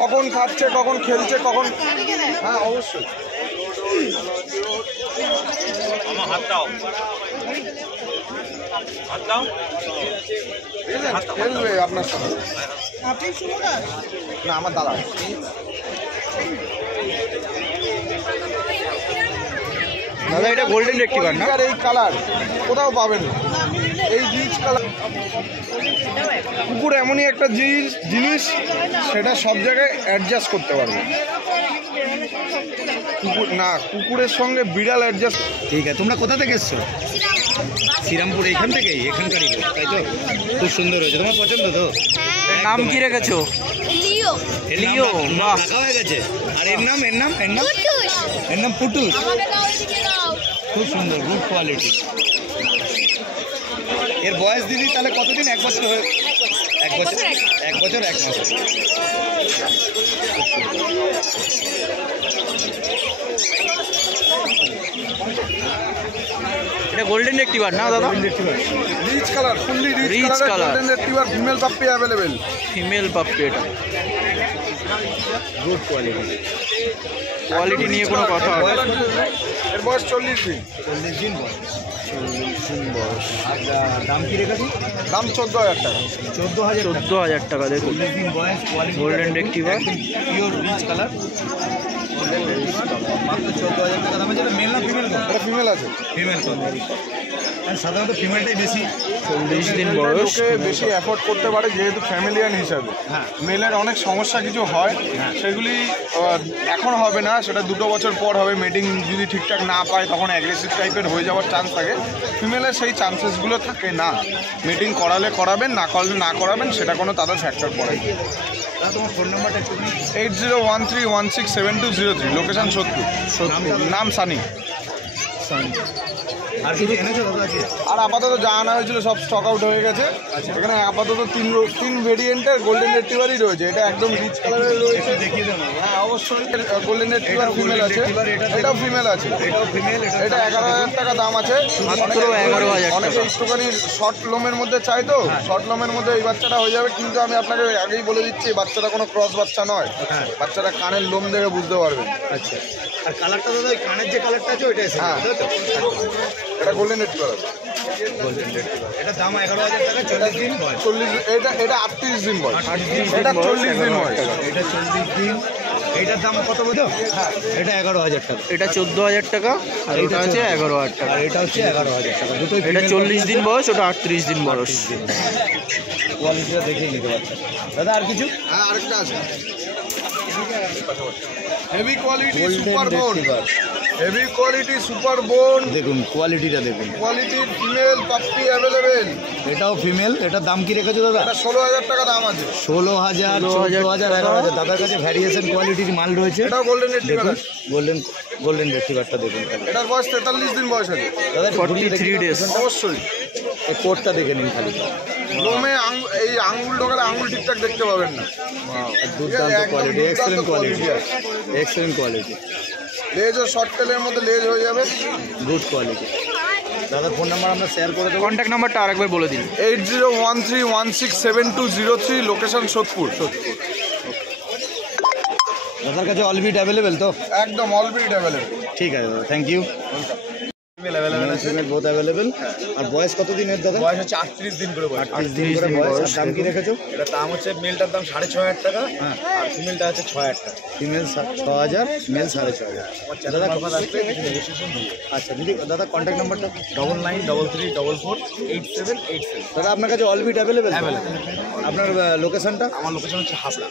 কখন খাচ্ছে, কখন খেলছে, কখন। হ্যাঁ অবশ্যই। খেলবে আপনার সাথে না, আমার দাদা। দাদা এটা গোল্ডেন রেক্টিভার না? এই কালার কোথাও পাবেন না, এই রিচ কালার। কুকুর এমনই একটা জিনিস, সেটা সব জায়গায় অ্যাডজাস্ট করতে পারবে। কুকুরের সঙ্গে বিড়াল অ্যাডজাস্ট। ঠিক আছে, তোমরা কোথা থেকে এসছো? শ্রীরামপুর, এখান থেকেই, এখানকারই লোক, তাই তো? খুব সুন্দর হয়েছে, তোমার পছন্দ তো? নাম কি রেখেছো? লিও। লিও, বাহ, রাখা হয়ে গেছে। আর এর নাম পুটুস। খুব সুন্দর, গুড কোয়ালিটি। এর বয়স দিদি তাহলে কতদিন? 1 বছর হয়ে? 1 বছর 1 বছর 1 মাস। এটা গোল্ডেন রেক্টিভার না দাদা? Rich colour, fully rich colour, golden retriever, female puppy available. Female puppy, এটা গুড কোয়ালিটি নিয়ে কোনো কথা হবে? এর বয়স 40 দিন। 40 দিন বয়স। 40 দিন বয়স। আর দাম কি রেখেছি? দাম 14,000 টাকা। 14,000 টাকা। দেখুন, 40 দিন বয়স, golden retriever, pure rich colour, মাত্র 14,000 টাকা দাম। এটা মেল না ফিমেল? এটা ফিমেল আছে। ফিমেল তো সাধারণত ফিমেলটাই বেশি। 40 দিন বয়স, বেশি অ্যাফোর্ড করতে পারে যেহেতু ফ্যামিলিয়ান হিসাবে। হ্যাঁ, মেলের অনেক সমস্যা কিছু হয়, সেগুলি এখন হবে না, সেটা 2 বছর পর হবে। মেটিং যদি ঠিকঠাক না পায় তখন অ্যাগ্রেসিভ টাইপের হয়ে যাওয়ার চান্স থাকে। ফিমেলের সেই চান্সেসগুলো থাকে না। মিটিং করালে করাবেন, না করলে না করাবেন, সেটা কোনো তাদের ফ্যাক্টর পড়ে। তোমার ফোন নাম্বারটা একটু? 8013167203, লোকেশন সোদপুর। নাম সানি। আর কিছু এনেছো দাদা? আর আপাতত যা আনা হয়েছিল সব স্টক আউট হয়ে গেছে। এখানে আপাতত 3 ভেরিয়েন্টের গোল্ডেন রেট্রিভারই রয়েছে। এটা একদম রিচ কালারের রয়েছে। দেখিয়ে দেবো। হ্যাঁ অবশ্যই। গোল্ডেন রেট্রিভার ফিমেল আছে, এটাও ফিমেল আছে। এটা 11,000 টাকা দাম আছে। মাত্র 11,000 টাকা। অনেকে একটুখানি শর্ট লোমের মধ্যে চাই, তো শর্ট লোমের মধ্যে এই বাচ্চাটা হয়ে যাবে। কিন্তু আমি আপনাকে আগেই বলে দিচ্ছি, বাচ্চাটা কোনো ক্রস বাচ্চা নয়। বাচ্চাটা কানের লোম দেখে বুঝতে পারবেন। আচ্ছা, আর কালারটা দাদা, ওই কানের যে কালারটা আছে ওইটা এসে? হ্যাঁ, এটা গোল্ডেন রেট্রিভার আছে। এটা দাম 11,000 টাকা। 40 দিন বয়স। 40, এটা 38 দিন বয়স। এটা 40 দিন বয়স। এটা 40 দিন। এইটার দাম কত বলতো? হ্যাঁ, এটা 11,000 টাকা। এটা 14,000 টাকা, আর এটা হচ্ছে 11,000 টাকা। আর এটা হচ্ছে 11,000 টাকা। দুটোই এটা 40 দিন বয়স, ওটা 38 দিন বয়স। কোয়ালিটিটা দেখেই নিতে পারছেন দাদা। আর কিছু? হ্যাঁ, আরেকটা আছে, হেভি কোয়ালিটি সুপার বোন। হেভি কোয়ালিটি সুপার বোন, দেখুন কোয়ালিটিটা দেখুন। কোয়ালিটির ফিমেল পাপ্পি অ্যাভেলেবেল। এটাও ফিমেল। এটা দাম কি রেখেছো দাদা? এটা 16,000 টাকা দাম আছে। 16,000, 14,000, 11,000। দাদার কাছে ভ্যারিয়েশন কোয়ালিটির মাল রয়েছে। এটাও গোল্ডেন রেট্রিভার। গোল্ডেন রেট্রিভারটা দেখুন। এটার বয়স 43 দিন বয়স আছে। দাদা 43 ডেজ। অবশ্যই। এই কোডটা দেখে নিন খালি। লোমে এই আঙ্গুল ঢোকালে আঙ্গুল ঠিকঠাক দেখতে পাবেন না। দুর্দান্ত quality, excellent quality, excellent quality. লেজও শর্ট টেলের মধ্যে লেজ হয়ে যাবে। Good quality. দাদা ফোন নাম্বার আমরা শেয়ার করে দেবো। কন্ট্যাক্ট নাম্বারটা আরেকবার বলে দিন। 8013167203, লোকেশন সোদপুর। দাদার কাছে অল বিট অ্যাভেলেবেল তো? একদম অল বিট অ্যাভেলেবেল। ঠিক আছে দাদা, থ্যাংক ইউ। Both available. আর বয়স কত দিনের দাদা? বয়স হচ্ছে 38 দিন করে। 38 দিন করে বয়স। আর দাম কি রেখেছো? এটা দাম হচ্ছে, মেলটার দাম 6,500 টাকা। হ্যাঁ, আর ফিমেলটা হচ্ছে 6,000 টাকা। Female 6,000, male 6,500। দাদা কথা আসবে নেগোসিয়েশন দিয়ে। আচ্ছা দিদি, দাদা কন্ট্যাক্ট নাম্বারটা? 9933448787। দাদা আপনার কাছে অল বিট অ্যাভেলেবেল? আপনার লোকেশনটা? আমার লোকেশন হচ্ছে হাবড়া।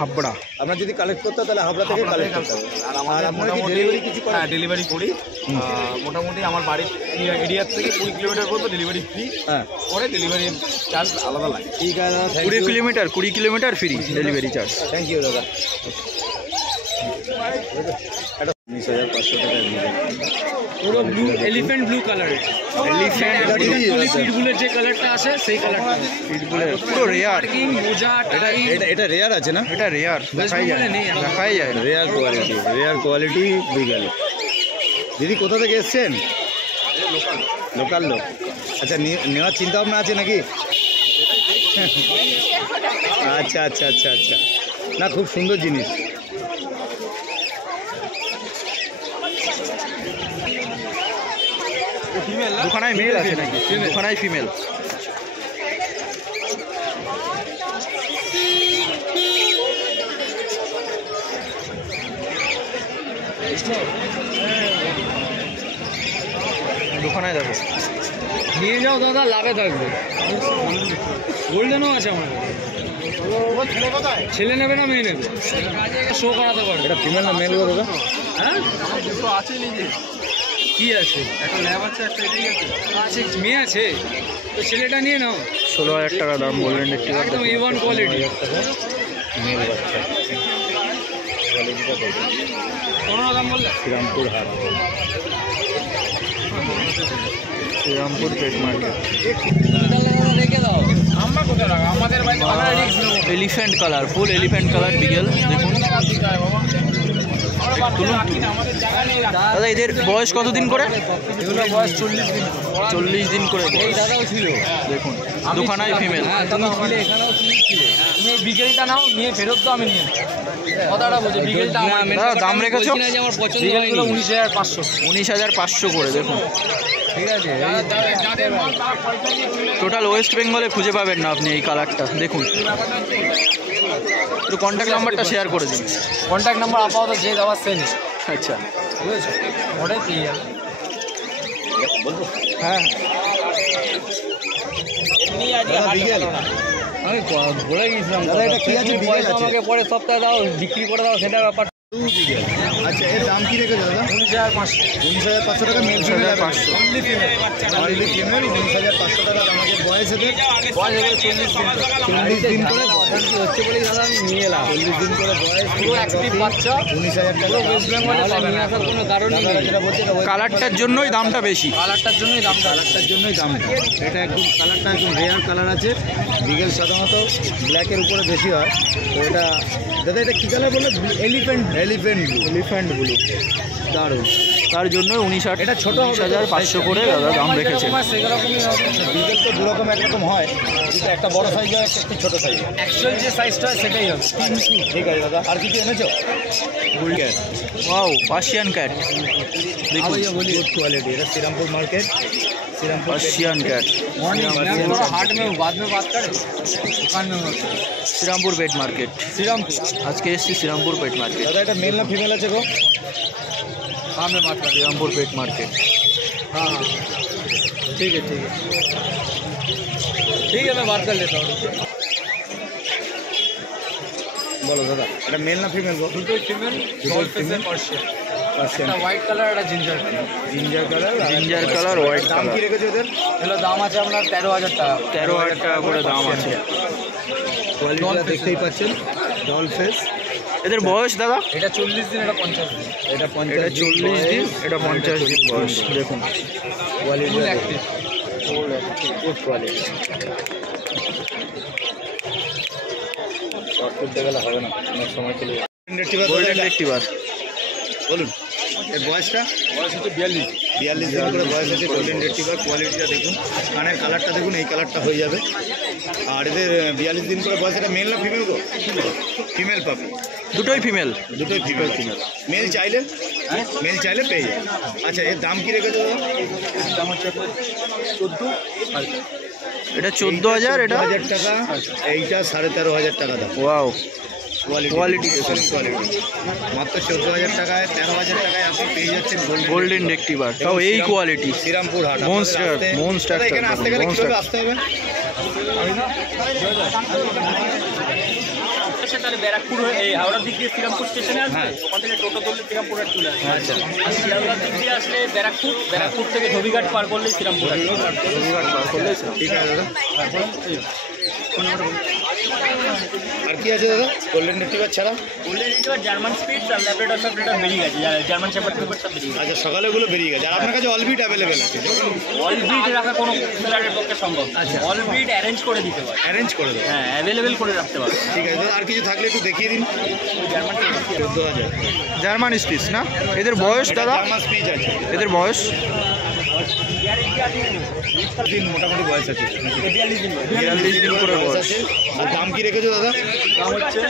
হাবড়া। আপনার যদি কালেক্ট করতে হয় তাহলে হাবড়া থেকে কালেক্ট করতে হবে। আর আপনারা কি ডেলিভারি কিছু করেন? হ্যাঁ, ডেলিভারি করি। মোটামুটি আমার বাড়ির এরিয়ার থেকে 20 কিলোমিটার পর্যন্ত ডেলিভারি ফ্রি। হ্যাঁ, পরে ডেলিভারি চার্জ আলাদা লাগে। ঠিক আছে দাদা, 20 kilometre free delivery charge. Thank you দাদা। 19,500 টাকা। পুরো ব্লু, এলিফ্যান্ট ব্লু কালার। পিটবুলের যে কালারটা আসে সেই কালারটা। পিটবুলের পুরো রেয়ার। মোজা, এটা রেয়ার আছে না? এটা রেয়ার, দেখাই যায় রেয়ার কোয়ালিটি বিগেল। দিদি কোথা থেকে এসছেন? লোকাল লোক। আচ্ছা, নেওয়ার চিন্তা ভাবনা আছে নাকি? আচ্ছা আচ্ছা আচ্ছা আচ্ছা, না খুব সুন্দর জিনিস। দুখানায় মেল আছে নাকি? দুখানায় ফিমেল। দুখানায় দেখো, নিয়ে যাও দাদা, লাভে থাকবে। গোল্ডেনও আছে আমার। ছেলে নেবে না মেয়ে নেবে? শো করাতে পারবে। এটা ফিমেল না মেল গো দাদা? হ্যাঁ আছে নিজে। কি আছে? একটা ল্যাব আছে, একটা এটাই আছে। আছে মেয়ে আছে তো ছেলেটা নিয়ে নাও। 16,000 টাকা দাম বললেন একটি। একদম A1 কোয়ালিটি। মেল বাচ্চা কোয়ালিটিটা দেখো। কোনো দাম বললে? শ্রীরামপুর হাট, শ্রীরামপুর পেট মার্কেট। রেখে দাও। আমরা কোথায় রাখা? আমাদের বাড়িতে এলিফ্যান্ট কালার, ফুল এলিফ্যান্ট কালার বিগেল দেখুন। দাদা এদের বয়স কতদিন করে? এগুলো বয়স 40 দিন। 40 দিন করে এই বয়স। দাদাও ছিল। দেখুন দুখানায় ফিমেল। হ্যাঁ তুমি ছিলে, এখানেও তুমি ছিলে। তুমি এই বিকেলটা নাও, নিয়ে ফেরত দাও, আমি নিয়ে নেব। কথাটা বলছি, বিকেলটা আমার। দাদা দাম রেখেছো? বিকেলগুলো 19,500। 19,500 করে দেখুন। ঠিক আছে। যাদের মাল তারা পয়সা দিয়ে চলে যাবে। টোটাল ওয়েস্ট বেঙ্গলে খুঁজে পাবেন না আপনি এই কালারটা। দেখুন একটু কন্ট্যাক্ট নাম্বারটা শেয়ার করে দিন। কন্ট্যাক্ট নাম্বার আপাতত যে দেওয়ার সেম। আচ্ছা বুঝেছো? ওটাই পেয়ে যাবে। হ্যাঁ দাদা বিকেল আমি বলে গিয়েছিলাম দাদা, এটা কি আছে? বিকেল আছে। আমাকে পরে সপ্তাহে দাও, বিক্রি করে দাও, সেটা ব্যাপার। বিকেল। আচ্ছা এর দাম কি রেখেছো দাদা? 19,500। 19,500 টাকা মেল ফিমেল 19,500। অনলি ফিমেল 19,500 টাকা। আমাদের বয়স এদের বয়স এবার 40 দিন। 40 দিন করে বয়স। কি হচ্ছে বলেই দাদা আমি নিয়ে এলাম। 40 দিন করে বয়স, পুরো অ্যাক্টিভ বাচ্চা। 19,000 টাকা। ওয়েস্ট বেঙ্গলে পাবে না, আসার কোনো কারণই দাদা নেই। যেটা বলছে এটা ওই কালারটার জন্যই দামটা বেশি। কালারটার জন্যই দামটা। কালারটার জন্যই দামটা। এটা একদম কালারটা একদম রেয়ার কালার আছে। বিগেল সাধারণত ব্ল্যাকের উপরে বেশি হয়। তো এটা দাদা এটা কী কালার বললো? Elephant elephant blue. দারুণ। তার জন্য 19,000 এটা ছোট হবে তো? 19,500 করে দাদা দাম রেখেছেন। সেরকমই হবে। বিগেল তো দুরকম একরকম হয়, কিন্তু একটা বড় সাইজ হয়, একটা ছোটো সাইজ। অ্যাকচুয়াল যে সাইজটা হয় সেটাই হবে। ঠিক আছে দাদা, আর কিছু এনেছো? গুলক্যাট ওয়াও পার্সিয়ান ক্যাট দেখুন, गुड क्वालिटी। এটা Serampore market, Serampore Persian cat. थोड़ा हार्ट में बाद में बात करें, दुकान में मत। Serampore pet market. श्रीरामपुर। আজকে এসছি শ্রীরামপুর পেট মার্কেট। দাদা এটা মেল না ফিমেল আছে গো? हाँ मैं बात कर रहा শ্রীরামপুর পেট মার্কেট। हूँ। हाँ हाँ ठीक है ठीक है ठीक है, मैं बात कर लेता हूँ। বলো দাদা এটা মেল না ফিমেল গো? দুটোই ফিমেল, ডল ফেসের পার্সিয়ান। একটা হোয়াইট কালার, একটা ginger colour. Ginger colour, ginger colour, white দাম কি কালার। রেখেছো ওদের? এগুলো দাম আছে আপনার 13,000 টাকা। 13,000 টাকা করে দাম আছে। কোয়ালিটিটা দেখতেই পাচ্ছেন, ডল ফেস। এদের বয়স দাদা? এটা 40 দিন, এটা 50 দিন। এটা এটা 50 40 দিন, এটা 50 দিন বয়স। দেখুন quality full active. Good quality. Short করতে গেলে হবে না, অনেক সময় চলে যাবে। Golden retriever. বলুন এর বয়সটা? বয়স হচ্ছে 42। 42 দিন করে বয়স আছে। Golden retriever. কোয়ালিটিটা দেখুন, কানের কালারটা দেখুন, এই কালারটা হয়ে যাবে। আর এদের 42 দিন করে বয়স। এটা মেল না ফিমেল গো? ফিমেল পাবে, দুটোই ফিমেল। দুটোই ফিমেল। মেল চাইলে, মেল চাইলে পেয়ে যাবে। আচ্ছা এর দাম কি রেখেছো দাদা? দাম হচ্ছে 14। এটা 14,000, এটা 14,000 টাকা, এইটা 13,500 টাকা দাম। ওয়াও কোয়ালিটি কোয়ালিটি কোয়ালিটি মাত্র 14,000 টাকায়, 13,000 টাকায় আপনি পেয়ে যাচ্ছেন গোল্ডেন রেক্টিভার, তাও এই কোয়ালিটি। শ্রীরামপুর হাট। Monster, আপনাদের monster দাদা, এখানে আসতে গেলে monster। কীভাবে আসতে হবে? তাহলে ব্যারাকপুর হয়ে এই হাওড়ার দিক দিয়ে শ্রীরামপুর স্টেশনে আসবে, ওখান থেকে টোটো ধরলে শ্রীরামপুর হাট চলে আসবে। আচ্ছা আর শিয়ালদার দিক দিয়ে আসলে ব্যারাকপুর, ব্যারাকপুর থেকে ধোবিঘাট পার করলে শ্রীরামপুর হাট। ঠিক আছে দাদা। আর কি আছে দাদা গোল্ডেন রেটিভার ছাড়া? গোল্ডেন রিট্রিভার, জার্মান স্পিড আর ল্যাব্রাডর সব বেরিয়ে গেছে, জার্মান শেপার্ড পেপার সব বেরিয়ে গেছে। আচ্ছা সকালে ওগুলো বেরিয়ে গেছে। আর আপনার কাছে অলবিট অ্যাভেলেবেল আছে? অল ব্রিড রাখা কোনো সেলারের পক্ষে সম্ভব। আচ্ছা। অল ব্রিড অ্যারেঞ্জ করে দিতে পারে, অ্যারেঞ্জ করে দেবো। হ্যাঁ অ্যাভেলেবেল করে রাখতে পারে। ঠিক আছে দাদা, আর কিছু থাকলে একটু দেখিয়ে দিন। জার্মান 14,000। জার্মান স্পিচ না? এদের বয়স দাদা? জার্মান স্পিচ আছে। এদের বয়স? দিন মোটামুটি বয়স আছে, 42 দিন করে বয়স বয়স। আছে। আর দাম কি রেখেছো দাদা? দাম হচ্ছে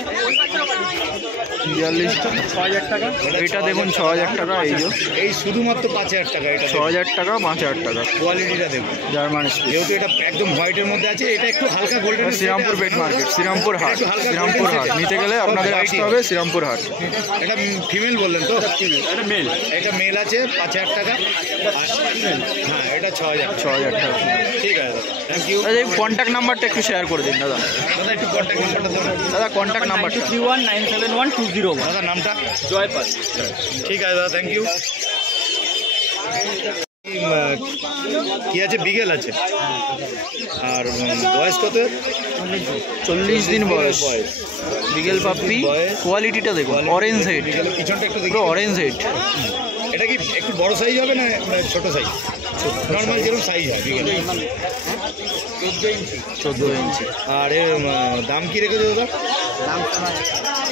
42 6,000 টাকা। এইটা দেখুন 6000 টাকা, এই যে এই শুধুমাত্র 5,000 টাকা। এটা 6000 টাকা, 5000 টাকা কোয়ালিটিটা দেখুন, জার্মান স্পিচ। যেহেতু এটা একদম হোয়াইটের মধ্যে আছে, এটা একটু হালকা golden. Srirampur pet market, Srirampur হাট, শ্রীরামপুর হাট নিতে গেলে আপনাদের আসতে হবে শ্রীরামপুর হাট। এটা ফিমেল বললেন তো? এটা মেল। এটা মেল আছে 5,000 টাকা। হ্যাঁ, এটা 6,000। 6000 টাকা। ঠিক আছে, থ্যাংক ইউ দাদা এই কন্ট্যাক্ট নাম্বারটা একটু শেয়ার করে দিন দাদা। দাদা। একটু কন্ট্যাক্ট নাম্বারটা দেবেন দাদা কন্ট্যাক্ট নাম্বারটা। 931971 দাদা। নামটা? জয়পাল। ঠিক আছে দাদা, থ্যাংক ইউ। কি আছে? বিগেল আছে। আর বয়স কত? 40 দিন বয়স। বিগেল পাপ্পি। কোয়ালিটিটা দেখুন, অরেঞ্জ হেড, বিগেলের পিছনটা একটু দেখি। পুরো অরেঞ্জ হেড। এটা কি একটু বড় সাইজ হবে না ছোট সাইজ? নর্মাল যেরকম সাইজ হয় বিগেল। 14 ইঞ্চি। আর এর দাম কি রেখেছো দাদা? দাম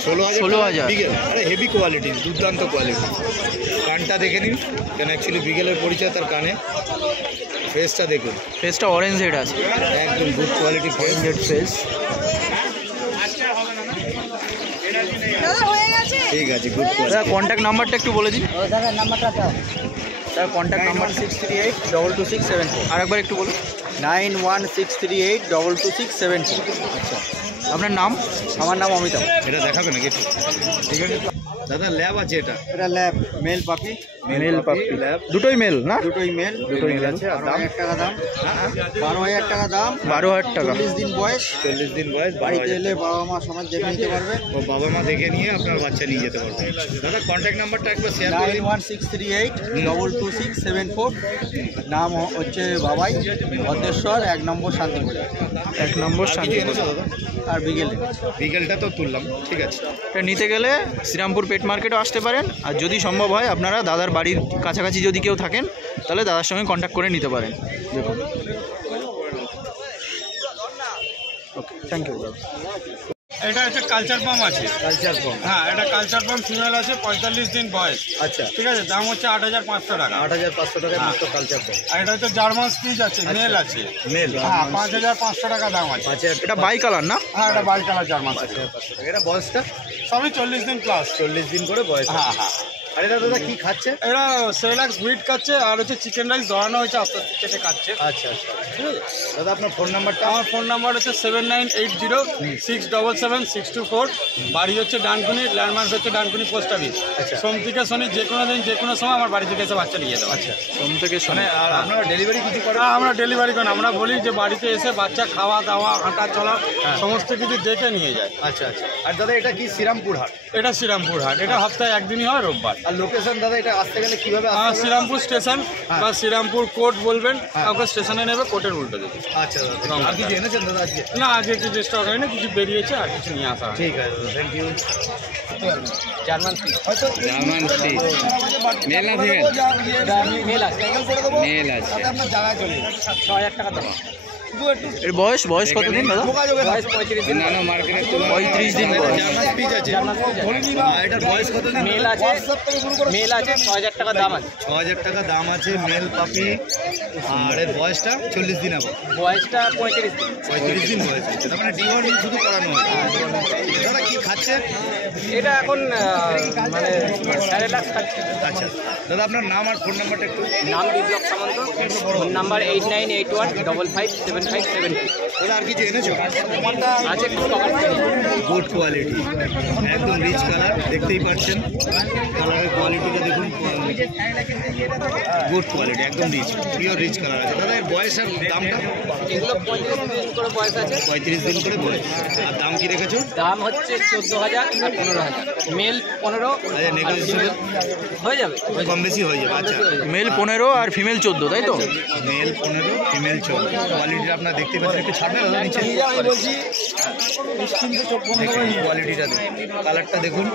16,000। 16,000 বিগেল। আরে হেভি কোয়ালিটি, দুর্দান্ত কোয়ালিটি। কানটা দেখে নিন, কেন অ্যাকচুয়ালি বিগেলের পরিচয় তার কানে। ফেসটা দেখুন, ফেসটা অরেঞ্জ হেড আছে, একদম good quality face. Orange head face. ঠিক আছে, গুড দাদা কোয়ালিটি। কন্ট্যাক্ট নাম্বারটা একটু বলে দিন। দাদা নাম্বারটা দাও। দাদা কন্ট্যাক্ট নাম্বার 6382267 আর একবার একটু বলুন। 9163822674। আচ্ছা, আপনার নাম? আমার নাম অমিতাভ। এটা দেখাবে নাকি? ঠিক আছে দাদা। ল্যাব আছে এটা? এটা ল্যাব মেল পাপি। মেল পাপ্পি, দুটোই মেল না? দুটোই মেল। দুটোই মেল আছে। আর দাম? 12,000 টাকা দাম। 12,000 টাকা দাম। 12,000 টাকা। 40 দিন বয়স। 40 দিন বয়স, বাড়িতে 12,000। এলে বাবা মা সমাজ দেখে নিতে পারবে। ও বাবা মা দেখে নিয়ে আপনার বাচ্চা নিয়ে যেতে পারবে। দাদা কন্ট্যাক্ট নাম্বারটা একবার শেয়ার করে দিন। 9163822674। নাম হচ্ছে বাবাই, ভদ্রেশ্বর, 1 নম্বর শান্তিপুর। 1 নম্বর আর কিছু শান্তিপুর। এনেছো দাদা? আর বিকেলে বিকেলটা তো তুললাম, ঠিক আছে। এটা নিতে গেলে শ্রীরামপুর পেট মার্কেটও আসতে পারেন, আর যদি সম্ভব হয় আপনারা দাদার বাড়ির কাছাকাছি যদি কেউ থাকেন তাহলে দাদার সঙ্গে কন্ট্যাক্ট করে নিতে পারেন। দেখুন, ওকে, থ্যাংক ইউ দাদা। এটা হচ্ছে কালচার পাম্প আছে। Culture form. হ্যাঁ, এটা কালচার পাম্প ফিমেল আছে, 45 দিন বয়স। আচ্ছা, ঠিক আছে, দাম হচ্ছে 8,500 টাকা। 8,500 টাকায় মাত্র কালচার ফর্ম। আর এটা হচ্ছে জার্মান স্পিচ আছে, মেল আছে। মেল। হ্যাঁ, 5,500 টাকা দাম আছে। 5,000 এটা বাই কালার না? হ্যাঁ, এটা বাড়ি কালার জার্মান স্পিচ। 5,500 টাকা। এটা বয়সটা? সবই 40 দিন প্লাস। 40 দিন করে বয়স। হ্যাঁ হ্যাঁ। আর এটা দাদা কি খাচ্ছে? এরা সেলাক্স হুইট খাচ্ছে, আর হচ্ছে চিকেন রাইস ধরানো হয়েছে, আস্তে আস্তে কেটে খাচ্ছে। আচ্ছা আচ্ছা, ঠিক আছে দাদা। আপনার ফোন নাম্বারটা? আমার ফোন নাম্বার হচ্ছে 7980677624। বাড়ি হচ্ছে ডানকুনি, ল্যান্ডমার্ক হচ্ছে ডানকুনি পোস্ট অফিস। আচ্ছা। সোম থেকে শনি যে কোনো দিন যে কোনো সময় আমার বাড়ি থেকে এসে বাচ্চা নিয়ে যাবে। আচ্ছা, সোম থেকে শনি। মানে আর আপনারা ডেলিভারি কিছু করেন? আমরা ডেলিভারি করি না, আমরা বলি যে বাড়িতে এসে বাচ্চা খাওয়া দাওয়া হাঁটা চলা সমস্ত কিছু দেখে নিয়ে যায়। আচ্ছা আচ্ছা। আর দাদা এটা কি শ্রীরামপুর হাট? এটা শ্রীরামপুর হাট, এটা সপ্তাহে একদিনই হয়, রোববার। আর লোকেশন দাদা এটা আসতে গেলে কিভাবে আসতে হবে? শ্রীরামপুর স্টেশন বা শ্রীরামপুর কোর্ট বলবেন, কাউকে স্টেশনে নেবে, কোর্টের উল্টো দেবে। আচ্ছা দাদা। আর কিছু এনেছেন দাদা আজকে? না, আজকে কিছু স্টক হয়নি, কিছু বেরিয়েছে, আর কিছু নিয়ে আসা হয়। ঠিক আছে দাদা, thank you. German Spitz. German Spitz. Male না ফিমেল? মেল আছে। মেল আছে। 6,000 টাকা দাম। এর বয়স কতদিন দাদা? বয়স 35 দিন। নানো মার্কেটের 35 দিন বয়স। জার্মান স্পিচ আছে। আর এটার বয়স কত দিন? মেল আছে, মেল আছে, 6,000 টাকা দাম আছে। 6,000 টাকা দাম আছে মেল পাপি। আর এর বয়সটা 40 দিন আবার। বয়সটা 35 দিন। 35 দিন বয়স আছে। তার মানে ডিওয়ার্মিং শুধু করানো হয়। দাদা কি খাচ্ছে? এটা এখন মানে স্যারেলাক্স খাচ্ছে। আচ্ছা দাদা, আপনার নাম আর ফোন নাম্বারটা একটু? নাম বিপ্লব সামন্ত, ফোন নাম্বার 8981557572। দাদা আর কিছু এনেছো? আছে গুড কোয়ালিটি, একদম রিচ কালার, দেখতেই পাচ্ছেন কালারের কোয়ালিটিটা দেখুন। গুড কোয়ালিটি, একদম রিচ, পিওর রিচ কালার আছে। দাদা এর বয়স আর দামটা? এগুলো 35 দিন করে বয়স আছে। 35 দিন করে বয়স। আর দাম কি রেখেছো? দাম হচ্ছে 14,000 আর 15,000। মেল 15। আচ্ছা, নেগোসিয়েবল হয়ে যাবে। কম বেশি হয়ে যাবে। আচ্ছা, মেল 15 আর ফিমেল 14, তাই তো? Male 15, female 14। কোয়ালিটিটা আপনারা দেখতে পাচ্ছেন, একটু ছাড়বেন দাদা নিচে? দেখুন কোয়ালিটিটা দেখুন, কালারটা দেখুন।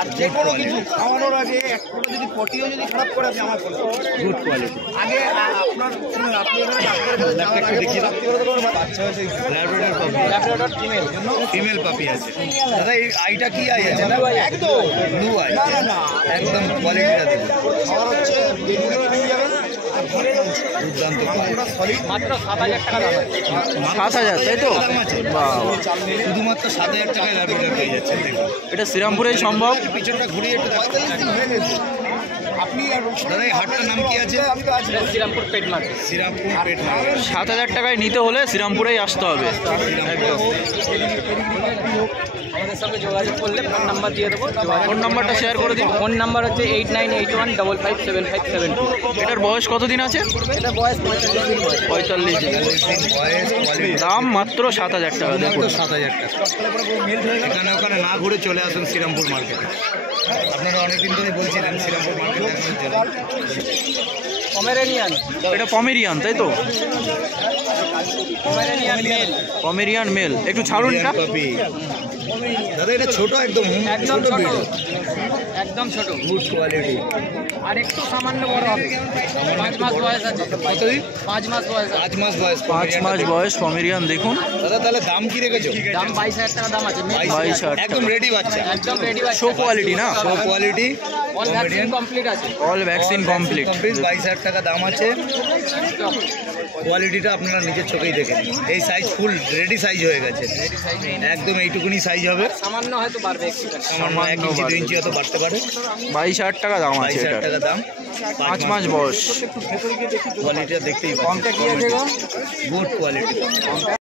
আর যে কোনো কিছু খাওয়ানোর আগে এক ফোঁটা যদি পটিও যদি খারাপ করে আপনি আমার বলবেন। Good quality. আগে আপনার শুনুন, আপনি এখানে ডাক্তারের কাছে যাওয়ার একটু আগে দেখিয়ে দাও। রাত্রিবেলা তো কোনো বাচ্চা হয়েছে। Laboratory public. Labrador female. Female পাপি আছে। দাদা এই আইটা কি আই আছে না? একদম ব্লু আই, একদম কোয়ালিটিটা দেখুন, দুর্দান্ত quality। মাত্র 7,000 টাকা দাম আছে। 7,000 তাই তো? দাম আছে। বাহ, শুধুমাত্র 7,000 টাকায় ল্যাব্রাডর পেয়ে যাচ্ছেন দেখুন। এটা শ্রীরামপুরেই সম্ভব। পিছনটা ঘুরিয়ে একটু দেখাতে। দাদা এই হাটটার নাম কি আছে? এটা Srirampur pet market. Srirampur pet market. 7,000 টাকায় নিতে হলে শ্রীরামপুরেই আসতে হবে। একদম। আমাদের সঙ্গে যোগাযোগ করলে ফোন নাম্বার দিয়ে দেবো। ফোন নাম্বারটা শেয়ার করে দিন। ফোন নাম্বার হচ্ছে 8981557575। এটার বয়স কতদিন আছে? এটা বয়স 45 দিন বয়স। 45 দিন। বয়স কোয়ালিটি দাম মাত্র 7,000 টাকা। দেখুন, 7,000 টাকা। এখানে ওখানে না ঘুরে চলে আসুন শ্রীরামপুর মার্কেটে। আপনারা অনেকদিন ধরে বলছিলেন শ্রীরামপুর মার্কেট দেখানোর জন্য। পমেরেনিয়ান। এটা পমেরিয়ান তাই তো? Pomeranian male. Pomeranian male. একটু ছাড়ুন এটা। কপি। দাদা এটা ছোট একদম একদম ছোট ছোট। বিট, একদম ছোট। Good quality. আর একটু সামান্য বড় হবে। 5 মাস বয়স আছে। কতদিন? 5 মাস বয়স আছে। 5 মাস বয়স। 5 মাস বয়স পমেরিয়ান দেখুন। দাদা তাহলে দাম কি রেখেছো? দাম 22,000 টাকা দাম আছে। 22,000 একদম রেডি বাচ্চা, একদম রেডি আছে। শো কোয়ালিটি না? Show quality. All vaccine complete আছে। All vaccine complete. 22,000 টাকা দাম আছে। কোয়ালিটিটা আপনারা নিজের চোখেই দেখে নিন। এই সাইজ ফুল রেডি সাইজ হয়ে গেছে, একদম এইটুকুনি সাইজ হবে। সামান্য হয়তো বাড়বে একটু। সামান্য 1 ইঞ্চি 2 ইঞ্চি হয়তো বাড়তে পারে। 22,000 টাকা দাম আছে 22,000 এটা। টাকা দাম। 5 মাস বয়স। কোয়ালিটিটা দেখতেই পাচ্ছেন, গুড কোয়ালিটি।